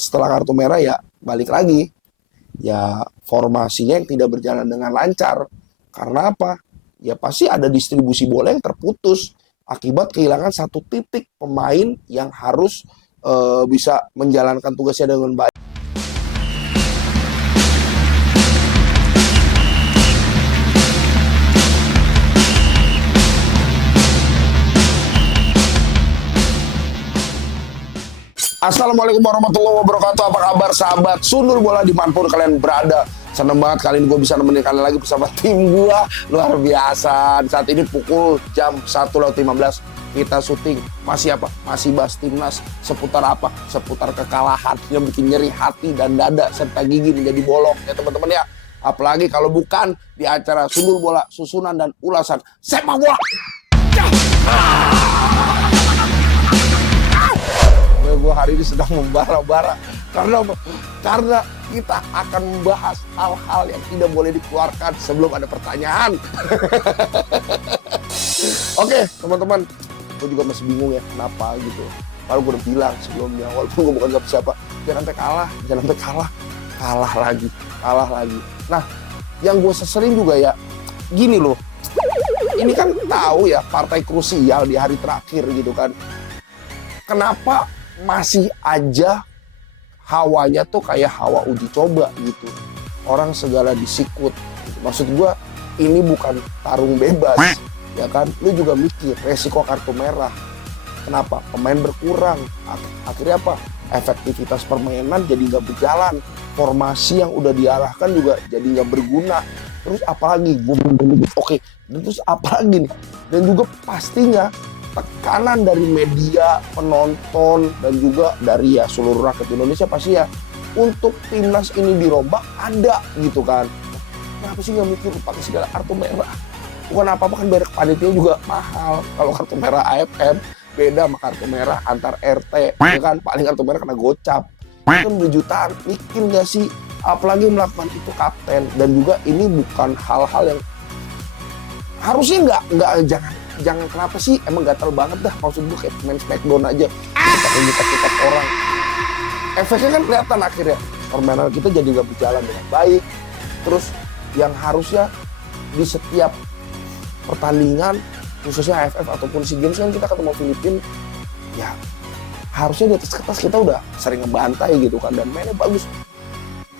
setelah kartu merah ya balik lagi. Ya formasinya yang tidak berjalan dengan lancar. Karena apa? Ya pasti ada distribusi bola yang terputus akibat kehilangan satu titik pemain yang harus bisa menjalankan tugasnya dengan baik. Assalamualaikum warahmatullahi wabarakatuh. Apa kabar sahabat Sundul Bola dimanapun kalian berada? Seneng banget kali ini gue bisa nemenin kalian lagi bersama tim gue. Luar biasa. Saat ini pukul jam 1:15 kita syuting. Masih apa? Masih bahas timnas. Seputar apa? Seputar kekalahan yang bikin nyeri hati dan dada serta gigi menjadi bolong ya teman-teman ya. Apalagi kalau bukan di acara Sundul Bola, susunan dan ulasan sepak bola. Gue hari ini sedang membara-bara karena kita akan membahas hal-hal yang tidak boleh dikeluarkan sebelum ada pertanyaan. Oke, teman-teman, gue juga masih bingung ya kenapa gitu. Kalau gue udah bilang sebelumnya, walaupun gue bukan siapa-siapa, jangan sampai kalah lagi. Nah, yang gue seselin juga ya, gini loh, ini kan tahu ya partai krusial di hari terakhir gitu kan. Kenapa masih aja hawanya tuh kayak hawa uji coba gitu. Orang segala disikut. Maksud gue ini bukan tarung bebas. Ya kan? Lu juga mikir resiko kartu merah. Kenapa? Pemain berkurang. Akhirnya apa? Efektivitas permainan jadi nggak berjalan. Formasi yang udah diarahkan juga jadi nggak berguna. Terus apalagi? Oke. Terus apalagi nih? Dan juga pastinya tekanan dari media, penonton, dan juga dari ya seluruh rakyat Indonesia pasti ya untuk timnas ini dirombak ada gitu kan. Kenapa sih nggak mikir pakai segala kartu merah? Bukan apa-apa kan biar panitia juga mahal. Kalau kartu merah AFF beda sama kartu merah antar RT, ya kan paling kartu merah kena gocap. Itu kan jutaan. Mikir nggak sih? Apalagi melakukan itu kapten dan juga ini bukan hal-hal yang harusnya jangan kenapa sih emang gatel banget dah, maksud gue kayak main Smackdown aja pakai kita orang, efeknya kan kelihatan akhirnya permainan kita jadi nggak berjalan dengan baik. Terus yang harusnya di setiap pertandingan khususnya AFF ataupun SEA Games kan kita ketemu Filipina ya harusnya di atas kertas kita udah sering ngebantai gitu kan dan mainnya bagus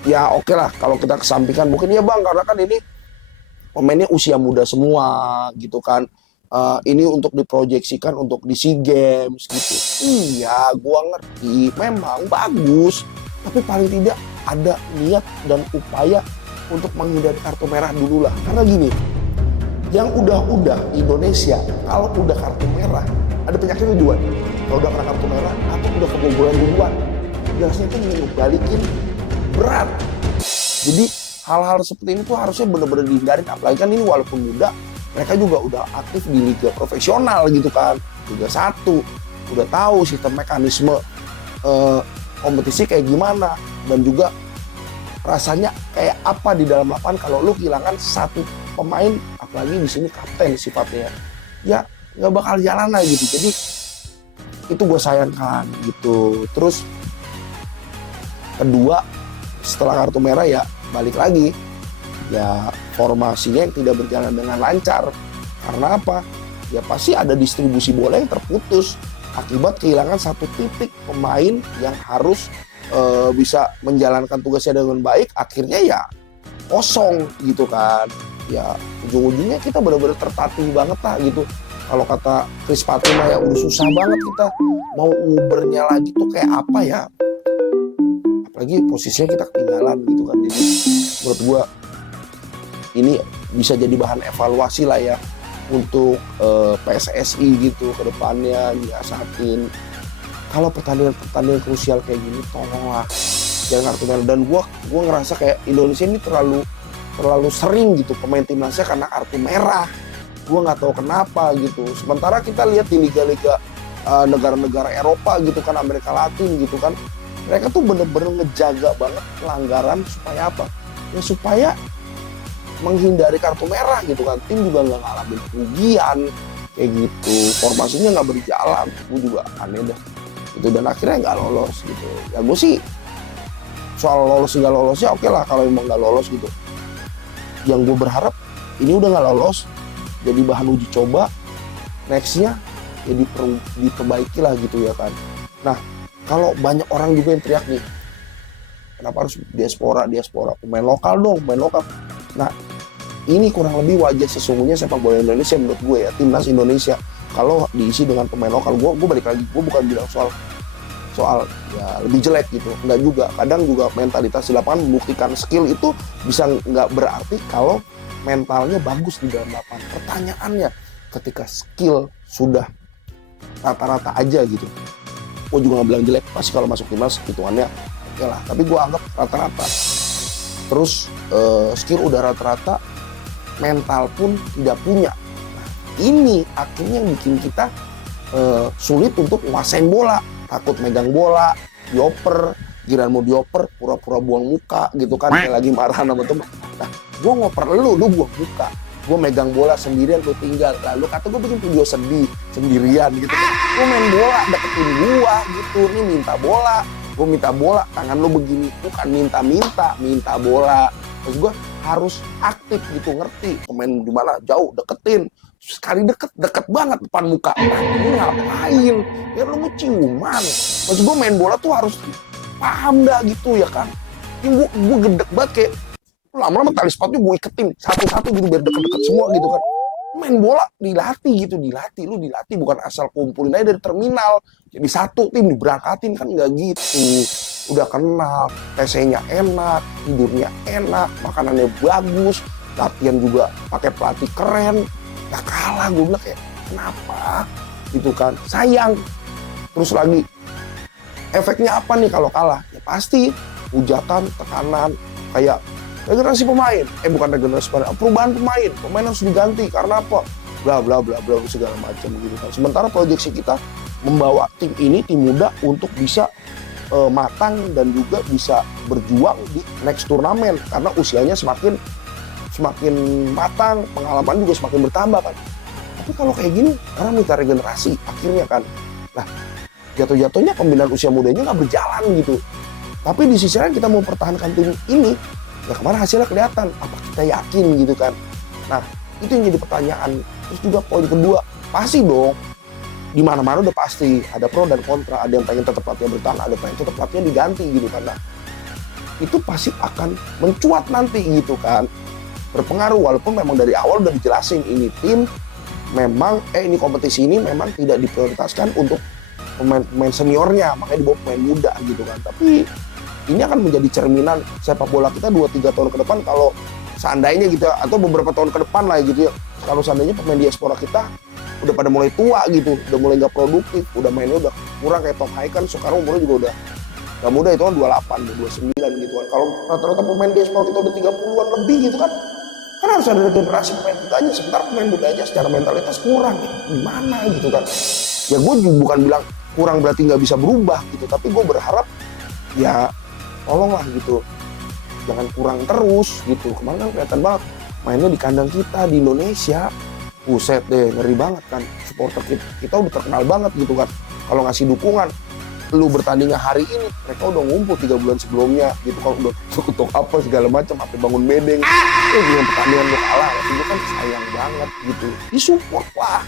ya. Oke lah kalau kita kesampingkan mungkin ya bang karena kan ini pemainnya usia muda semua gitu kan. Ini untuk diproyeksikan untuk di SEA Games gitu. Iya, gua ngerti, memang bagus. Tapi paling tidak ada niat dan upaya untuk menghindari kartu merah dulu lah. Karena gini, yang udah Indonesia, kalau udah kartu merah, ada penyakitnya dua. Kalau udah kena kartu merah, atau udah kebobolan duluan. Biasanya itu balikin berat. Jadi hal-hal seperti ini tuh harusnya benar-benar dihindari. Apalagi kan ini walaupun muda, mereka juga udah aktif di liga profesional gitu kan, Liga 1, udah tahu sistem mekanisme kompetisi kayak gimana dan juga rasanya kayak apa di dalam lapangan kalau lu kehilangan satu pemain, apalagi di sini kapten sifatnya, ya nggak bakal jalan lah gitu. Jadi itu gue sayangkan gitu. Terus kedua setelah kartu merah ya balik lagi. Ya formasinya yang tidak berjalan dengan lancar. Karena apa? Ya pasti ada distribusi bola yang terputus akibat kehilangan satu titik pemain yang harus bisa menjalankan tugasnya dengan baik. Akhirnya ya kosong gitu kan. Ya ujung-ujungnya kita benar-benar tertatih banget lah gitu. Kalau kata Chris Fatima ya udah susah banget kita mau ngubernya lagi tuh kayak apa ya. Apalagi posisinya kita ketinggalan gitu kan. Jadi menurut gua ini bisa jadi bahan evaluasi lah ya untuk PSSI gitu ke depannya nyiasatin kalau pertandingan krusial kayak gini tolonglah jangan kartu merah. Dan gue ngerasa kayak Indonesia ini terlalu sering gitu pemain timnasnya karena kartu merah. Gue nggak tahu kenapa gitu. Sementara kita lihat di liga-liga negara-negara Eropa gitu kan, Amerika Latin gitu kan, mereka tuh bener-bener ngejaga banget pelanggaran supaya apa? Ya supaya menghindari kartu merah gitu kan, tim juga nggak ngalamin kerugian kayak gitu, formasinya nggak berjalan. Gue juga aneh dah gitu dan akhirnya nggak lolos gitu. Ya gue sih soal lolos nggak lolosnya oke lah kalau emang nggak lolos gitu. Yang gue berharap ini udah nggak lolos, jadi bahan uji coba, nextnya ya diperbaiki lah gitu ya kan. Nah kalau banyak orang juga yang teriak nih, kenapa harus diaspora, pemain lokal dong, pemain lokal. Nah ini kurang lebih wajah sesungguhnya sepak bola Indonesia menurut gue ya, timnas Indonesia kalau diisi dengan pemain lokal. Gue balik lagi, gue bukan bilang soal ya lebih jelek gitu, enggak juga. Kadang juga mentalitas di lapangan membuktikan skill itu bisa nggak berarti kalau mentalnya bagus di dalam lapangan. Pertanyaannya ketika skill sudah rata-rata aja gitu, gue juga nggak bilang jelek, pasti kalau masuk timnas hitungannya oke lah, tapi gue anggap rata-rata. Terus skill udah rata-rata, mental pun tidak punya. Nah, ini akhirnya yang bikin kita sulit untuk nguasain bola. Takut megang bola, dioper, giliran mau dioper, pura-pura buang muka gitu kan, kayak lagi marah sama temen. Nah, gue ngoper lu buang muka. Gue megang bola sendirian, gue tinggal. Lalu kata gue bikin video sedih, sendirian gitu kan. Gue main bola, deketin gue gitu. Nih minta bola, gue minta bola, tangan lu begini. Bukan minta bola. Terus gue harus aktif gitu, ngerti. Pemain di mana jauh, deketin. Sekali deket banget depan muka. Nah, ini ngapain? Ya lu mau ciuman. Maksud gue main bola tuh harus paham dah gitu ya kan. Ini gue gedek banget kayak lama-lama tali sepatu gue iketin satu-satu gitu biar deket-deket semua gitu kan. Main bola dilatih gitu, lu dilatih bukan asal kumpulin aja dari terminal. Jadi satu tim diberangkatin kan nggak gitu. Udah kenal, TC-nya enak, tidurnya enak, makanannya bagus, latihan juga pakai pelatih keren. Gak kalah, gue bilang kayak kenapa gitu kan, sayang. Terus lagi efeknya apa nih kalau kalah? Ya pasti hujatan, tekanan, kayak regenerasi pemain, bukan regenerasi pemain, perubahan pemain harus diganti karena apa? Bla bla bla bla segala macam gitu kan. Sementara proyeksi kita membawa tim ini, tim muda untuk bisa matang dan juga bisa berjuang di next turnamen karena usianya semakin matang, pengalaman juga semakin bertambah kan. Tapi kalau kayak gini, orang minta regenerasi akhirnya kan. Nah, jatuh-jatuhnya pembinaan usia mudanya nggak berjalan gitu. Tapi di sisi lain kita mau pertahankan tim ini, ya kemarin hasilnya kelihatan. Apa kita yakin gitu kan? Nah, itu yang jadi pertanyaan. Terus juga poin kedua, pasti dong. Di mana-mana udah pasti ada pro dan kontra. Ada yang pengen tetap pelatihnya bertahan, ada yang pengen tetap pelatihnya diganti gitu kan. Nah, itu pasti akan mencuat nanti gitu kan. Berpengaruh walaupun memang dari awal udah dijelasin ini tim memang ini kompetisi ini memang tidak diprioritaskan untuk pemain seniornya, makanya dibawa pemain muda gitu kan. Tapi ini akan menjadi cerminan sepak bola kita 2-3 tahun ke depan kalau seandainya gitu atau beberapa tahun ke depan lah gitu ya. Kalau seandainya pemain diaspora kita udah pada mulai tua gitu, udah mulai nggak produktif, udah mainnya udah kurang kayak Tom Haikan, sekarang umurnya juga udah nggak muda, itu kan 28, 29 gitu kan. Kalau rata-rata pemain diaspora kita udah 30-an lebih gitu kan harus ada regenerasi pemain mudanya. Sementara pemain mudanya secara mentalitas kurang ya. Gimana gitu kan. Ya gue juga bukan bilang kurang berarti nggak bisa berubah gitu, tapi gue berharap ya tolonglah gitu, jangan kurang terus gitu. Kemarin kan kelihatan banget mainnya di kandang kita di Indonesia, buset deh, ngeri banget kan. Supporter kita udah terkenal banget gitu kan, kalau ngasih dukungan. Lu bertandingnya hari ini, mereka udah ngumpul 3 bulan sebelumnya gitu. Kalau udah tutup apa segala macam, sampai bangun bedeng, dengan pertandingan lu kalah, itu kan sayang banget gitu. Disupport lah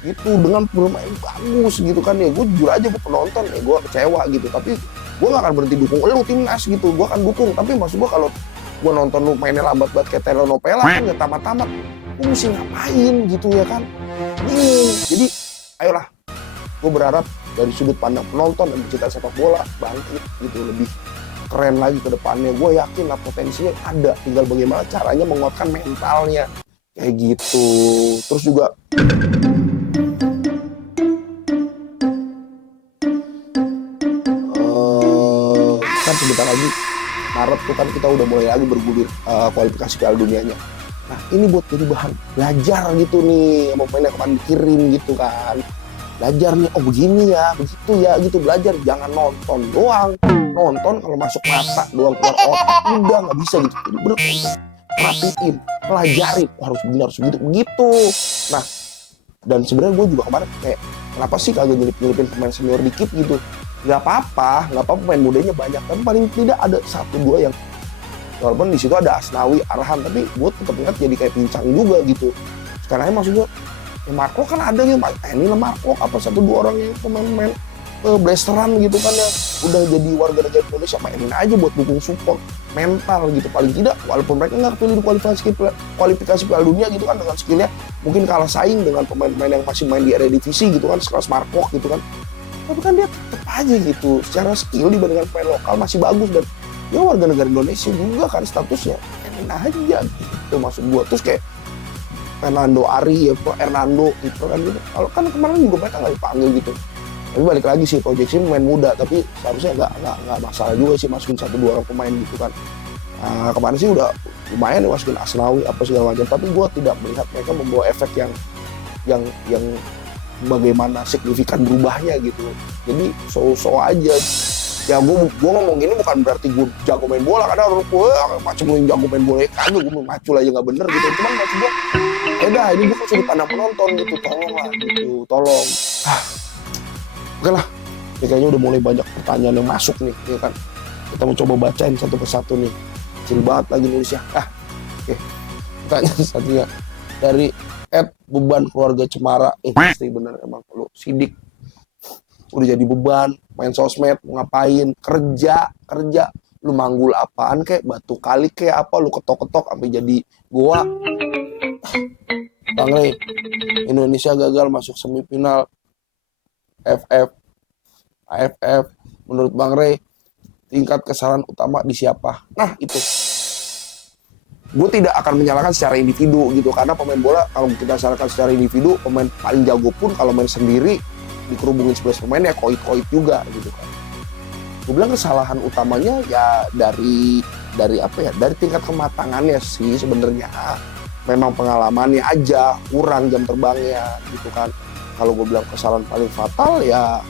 gitu dengan bermain bagus gitu kan. Ya gue jujur aja, gue penonton ya gue kecewa gitu, tapi gue gak akan berhenti dukung lu timnas gitu. Gue akan dukung, tapi maksud gue kalau gue nonton lu mainnya lambat banget kayak telenovela kan gak tamat-tamat, gue mesti ngapain gitu ya kan. Jadi ayolah, gue berharap dari sudut pandang penonton dan pecinta sepak bola bangkit gitu, lebih keren lagi ke depannya. Gue yakin lah potensinya ada, tinggal bagaimana caranya menguatkan mentalnya kayak gitu. Terus juga kan sebentar lagi Maret tuh kan kita udah mulai lagi bergulir kualifikasi Piala Dunianya. Nah ini buat jadi bahan belajar gitu nih, sama pemain yang kemarin dikirim gitu kan. Belajar nih, oh begini ya, begitu ya gitu, belajar. Jangan nonton doang, nonton kalau masuk mata doang, keluar otak udah nggak bisa gitu. Jadi bener perhatiin, pelajarin, harus begini, harus begitu. Nah, dan sebenarnya gue juga kemarin kayak kenapa sih kagak nyelipin pemain senior dikit gitu. nggak apa-apa pemain mudanya banyak, tapi paling tidak ada 1-2 yang walaupun di situ ada Asnawi, Arhan, tapi gue tetap ingat jadi kayak pincang juga gitu. Sekarang maksud gue, Marco kan ada yang ini lah Marco apa 1-2 orang yang pemain-pemain blasteran gitu kan ya udah jadi warga negara Indonesia, mainin aja buat dukung support mental gitu paling tidak, walaupun mereka nggak kepilih di kualifikasi Piala Dunia gitu kan, dengan skillnya mungkin kalah saing dengan pemain-pemain yang masih main di Eredivisie gitu kan, sekelas Marco gitu kan, tapi kan dia tetap aja gitu secara skill dibandingkan pemain lokal masih bagus, dan ya warga negara Indonesia juga kan statusnya, mainin aja gitu maksud gua. Terus kayak Fernando Ari ya, Hernando gitu kan gitu, kalau kan kemarin juga mereka nggak dipanggil gitu. Tapi balik lagi sih, proyeksi pemain muda, tapi seharusnya nggak masalah juga sih masukin 1-2 orang pemain gitu kan. Kemarin sih udah lumayan ya masukin Asnawi apa segala macam, tapi gue tidak melihat mereka membawa efek yang bagaimana signifikan berubahnya gitu. Jadi so aja. Ya gue ngomong gini bukan berarti gue jago main bola, karena orang gue macam yang jago main bola kagak, gue macul aja nggak bener gitu. Cuman maksud gue, ini gue kan sudut pandang penonton gitu, tolong lah gitu, tolong. Oke lah, ya kayaknya udah mulai banyak pertanyaan yang masuk nih, ya kan. Kita mau coba bacain satu persatu nih. Kecil banget lagi nulisnya. Oke. Pertanyaan satunya dari @beban keluarga Cemara. Pasti bener emang lu sidik. Udah jadi beban, main sosmed, ngapain, kerja, lu manggul apaan kayak batu kali kayak apa, lu ketok-ketok sampai jadi gua. Bang Rey, Indonesia gagal masuk semifinal AFF. Menurut Bang Rey, tingkat kesalahan utama di siapa? Nah itu, gue tidak akan menyalahkan secara individu gitu, karena pemain bola kalau kita salahkan secara individu, pemain paling jago pun kalau main sendiri dikerubungin 11 pemain ya koit juga gitu kan. Gue bilang kesalahan utamanya ya dari apa ya, dari tingkat kematangannya sih sebenarnya. Memang pengalamannya aja kurang, jam terbangnya gitu kan. Kalau gue bilang kesalahan paling fatal ya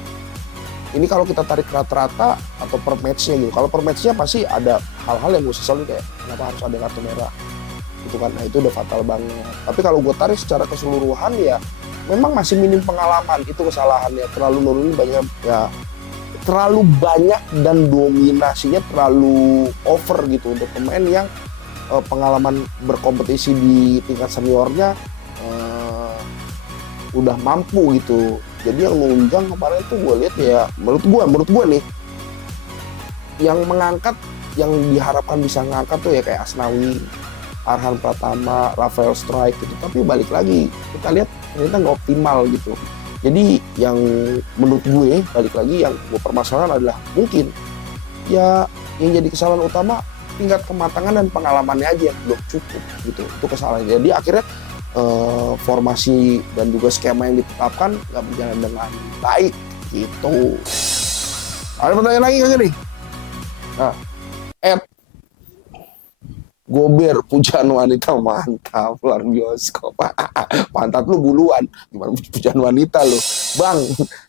ini kalau kita tarik rata-rata atau per match-nya gitu. Kalau per match-nya pasti ada hal-hal yang gue sesalin, kayak kenapa harus ada kartu merah gitu kan. Nah itu udah fatal banget. Tapi kalau gue tarik secara keseluruhan ya memang masih minim pengalaman, itu kesalahannya. Terlalu nurunin banyak ya, terlalu banyak dan dominasinya terlalu over gitu untuk pemain yang pengalaman berkompetisi di tingkat seniornya udah mampu gitu. Jadi yang menunjang kemarin itu gue lihat ya, menurut gue nih yang mengangkat, yang diharapkan bisa ngangkat tuh ya kayak Asnawi, Arhan Pratama, Rafael Strike gitu. Tapi balik lagi kita lihat ternyata nggak optimal gitu. Jadi yang menurut gue balik lagi yang gue permasalahkan adalah mungkin ya yang jadi kesalahan utama tingkat kematangan dan pengalamannya aja yang belum cukup gitu. Itu kesalahannya. Jadi akhirnya formasi dan juga skema yang ditetapkan nggak berjalan dengan baik gitu. Ada pertanyaan lagi nggak nih? Nah, Gober, pujaan wanita mantap, luar bioskop. Pantat lu buluan, gimana pujaan wanita lu? Bang,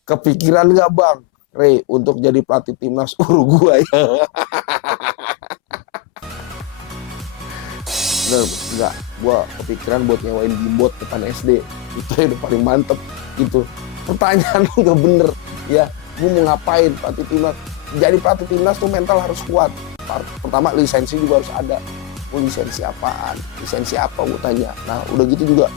kepikiran nggak Bang Rey untuk jadi pelatih timnas Uruguay? Bener, enggak, gua kepikiran buat nyewain gimbot depan SD, itu udah paling mantep gitu. Pertanyaan lu nggak bener ya, gua mau ngapain pelatih timnas? Jadi pelatih timnas tuh mental harus kuat. Pertama lisensi juga harus ada. Mau lisensi apaan? Lisensi apa gue tanya. Nah udah gitu juga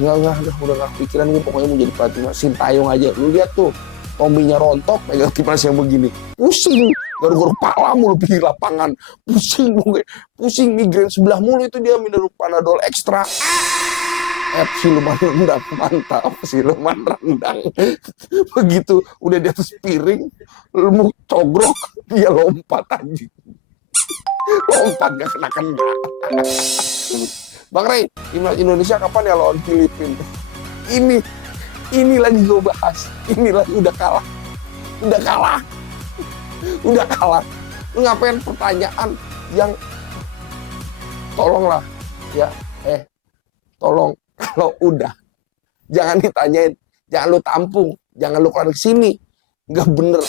udah gak kepikiran gue pokoknya mau jadi pelatih timnas. Sintayong aja, lu lihat tuh Tommy-nya rontok megang timnas yang begini, pusing garu-garu kepala mulu di lapangan, pusing migrain sebelah mulu, itu dia minum Panadol ekstra. Siluman rendang, mantap, siluman rendang. Begitu udah di atas piring, lu cogrok, dia lompat anjing. Lompat gak kena. Bang Rey, timnas Indonesia kapan ya lawan Filipina? Ini lagi gue bahas. Ini lagi udah kalah. Lu ngapain pertanyaan yang tolonglah ya, tolong kalau udah jangan ditanyain, jangan lu tampung, jangan lu keluar ke sini, nggak bener.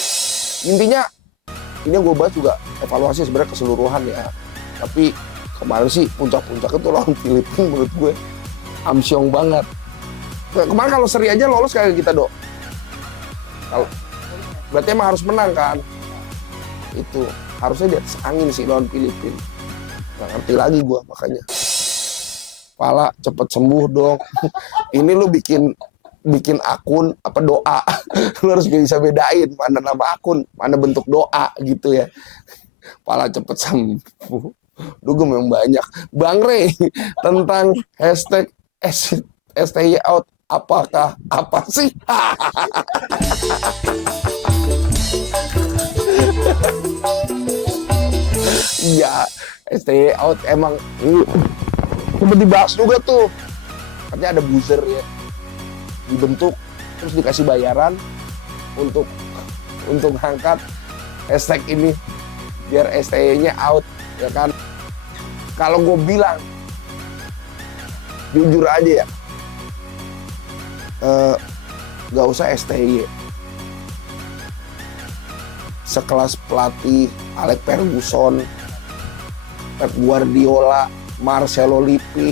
Intinya ini yang gue bahas juga evaluasi sebenarnya keseluruhan ya. Tapi kemarin sih puncak-puncak itu lawan Filipina menurut gue amsyong banget. Kemarin kalau seri aja lolos kayak kita, Dok. berarti emang harus menang kan. Itu harusnya di atas angin sih lawan Filipina. Nggak ngerti lagi gue makanya. Pala cepet sembuh dong. Ini lu bikin akun apa doa. Lu harus bisa bedain mana nama akun, mana bentuk doa gitu ya. Pala cepet sembuh. Duh, gue memang banyak. Bang Rey, tentang hashtag STY out, apakah apa sih? Iya, STY out emang sempat dibahas juga tuh. Katanya ada buzzer ya, dibentuk terus dikasih bayaran untuk ngangkat hashtag ini biar STY-nya out, ya kan? Kalau gue bilang jujur aja ya, gak usah STY. Sekelas pelatih Alex Ferguson, Pep Guardiola, Marcelo Lippi,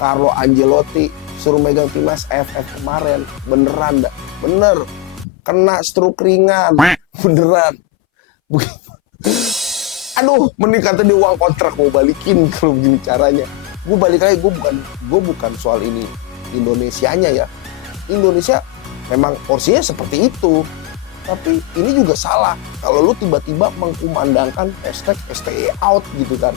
Carlo Ancelotti suruh megang timnas AFF kemarin, beneran dah, bener kena stroke ringan, beneran. Aduh, mending kata dia uang kontrak mau balikin kalau begini caranya. Gue balik lagi, gue bukan soal ini Indonesianya ya. Indonesia memang porsinya seperti itu. Tapi ini juga salah kalau lu tiba-tiba mengkumandangkan hashtag STY out gitu kan.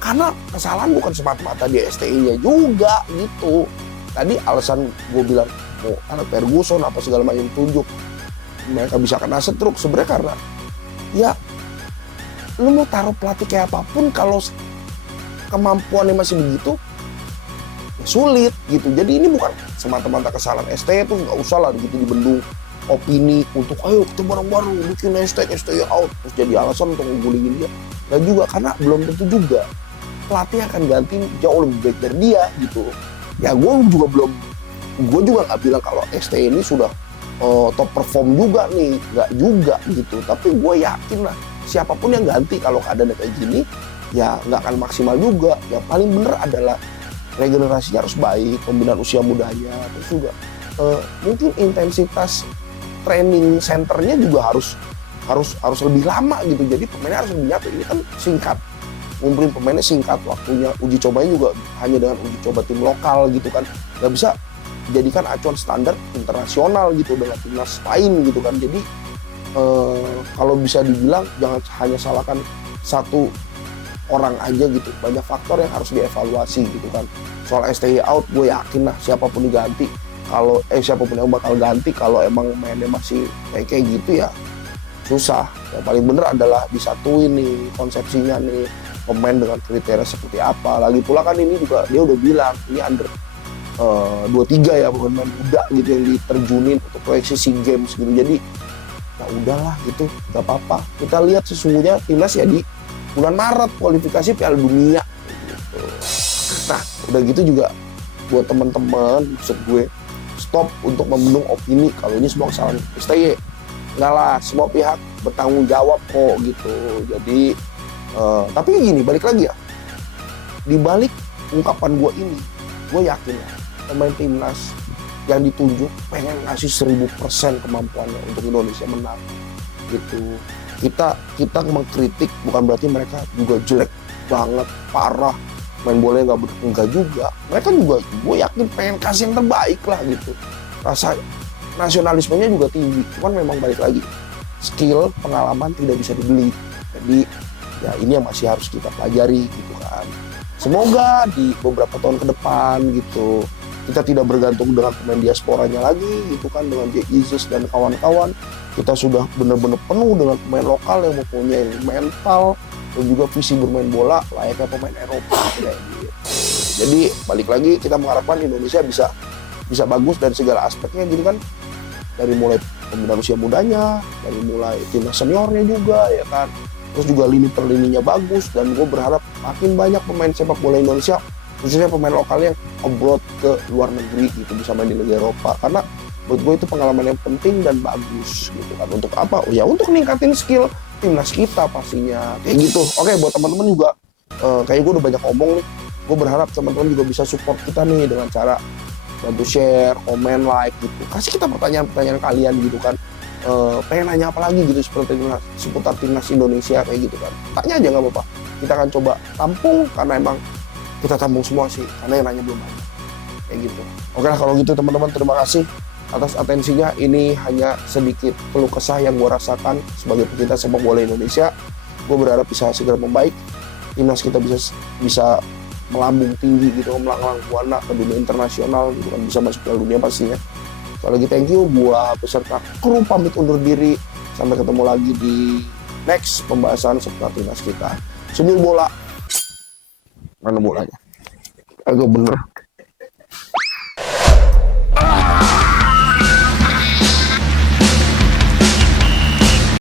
Karena kesalahan bukan semata-mata di STY-nya juga gitu. Tadi alasan gue bilang mau anak Ferguson apa segala macam tunjuk mereka bisa kena stroke sebenarnya karena ya lu mau taruh pelatih kayak apapun kalau kemampuannya masih begitu ya sulit gitu. Jadi ini bukan semata-mata kesalahan STY, itu nggak usah lah gitu dibendung opini untuk ayo kita bareng-bareng bikin hashtag STY out terus jadi alasan untuk ngegulingin dia. Nggak juga, karena belum tentu juga pelatih akan ganti jauh lebih baik dari dia gitu. Ya gue juga nggak bilang kalau STY ini sudah top perform juga nih, nggak juga gitu. Tapi gue yakin lah siapapun yang ganti kalau keadaannya kayak gini ya nggak akan maksimal juga. Yang paling bener adalah regenerasinya harus baik, pembinaan usia mudanya, terus juga mungkin intensitas training centernya juga harus lebih lama gitu. Jadi pemainnya harus lebih nyatu. Ini kan singkat, ngumpulin pemainnya singkat waktunya, uji cobanya juga hanya dengan uji coba tim lokal gitu kan, nggak bisa jadikan acuan standar internasional gitu dengan timnas lain gitu kan. Jadi kalau bisa dibilang jangan hanya salahkan satu orang aja gitu, banyak faktor yang harus dievaluasi gitu kan. Soal STY out gue yakin lah siapapun diganti, kalau siapapun yang bakal ganti kalau emang mainnya masih kayak gitu ya susah. Yang paling bener adalah disatuin nih konsepsinya nih, pemain dengan kriteria seperti apa. Lagi pula kan ini juga dia udah bilang ini under 23 ya, pemain muda gitu yang diterjunin untuk proyeksi SEA Games gitu. Jadi ya udahlah gitu, gak apa-apa. Kita lihat sesungguhnya timnas ya di bulan Maret kualifikasi Piala Dunia gitu. Nah udah gitu juga buat teman-teman, maksud gue stop untuk membendung opini kalau ini semua kesalahan STY. Enggak lah, semua pihak bertanggung jawab kok gitu. Jadi tapi gini, balik lagi ya, di balik ungkapan gue ini, gue yakin lah pemain timnas yang ditunjuk pengen ngasih 1000% kemampuannya untuk Indonesia menang gitu. Kita mengkritik bukan berarti mereka juga jelek banget, parah, main bolanya enggak juga. Mereka juga gue yakin pengen kasih yang terbaik lah gitu. Rasa nasionalismenya juga tinggi. Cuman memang balik lagi, skill, pengalaman tidak bisa dibeli. Jadi ya ini yang masih harus kita pelajari gitu kan. Semoga di beberapa tahun ke depan gitu kita tidak bergantung dengan pemain diasporanya lagi gitu kan, dengan Jack Jesus dan kawan-kawan. Kita sudah benar-benar penuh dengan pemain lokal yang mempunyai mental dan juga visi bermain bola layaknya pemain Eropa kayak gitu. Jadi balik lagi kita mengharapkan Indonesia bisa bagus dari segala aspeknya gitu kan, dari mulai pembinaan usia mudanya, dari mulai timnas seniornya juga ya kan, terus juga lini per lininya bagus. Dan gue berharap makin banyak pemain sepak bola Indonesia khususnya pemain lokal yang abroad ke luar negeri gitu, bisa main di Liga Eropa. Karena menurut gue itu pengalaman yang penting dan bagus gitu kan. Untuk apa? Ya untuk ningkatin skill timnas kita pastinya kayak gitu. Oke, buat teman-teman juga kayak gue udah banyak ngomong nih, gue berharap teman-teman juga bisa support kita nih dengan cara bantu share, komen, like gitu. Kasih kita pertanyaan-pertanyaan kalian gitu kan. pengen nanya apa lagi gitu seperti seputar timnas Indonesia kayak gitu kan, tanya aja nggak apa-apa. Kita akan coba tampung karena emang kita tampung semua sih, karena yang nanya belum banyak kayak gitu. Oke lah kalau gitu teman-teman, terima kasih atas atensinya. Ini hanya sedikit keluh kesah yang gue rasakan sebagai pecinta sepak bola Indonesia. Gue berharap bisa segera membaik, timnas kita bisa melambung tinggi gitu, melanglang buana ke dunia internasional gitu kan, bisa masuk ke dunia pastinya. Sekali lagi thank you buat peserta kru, pamit undur diri. Sampai ketemu lagi di next pembahasan seputar timnas kita. Sebelum bola, mana bolanya? Agak bener.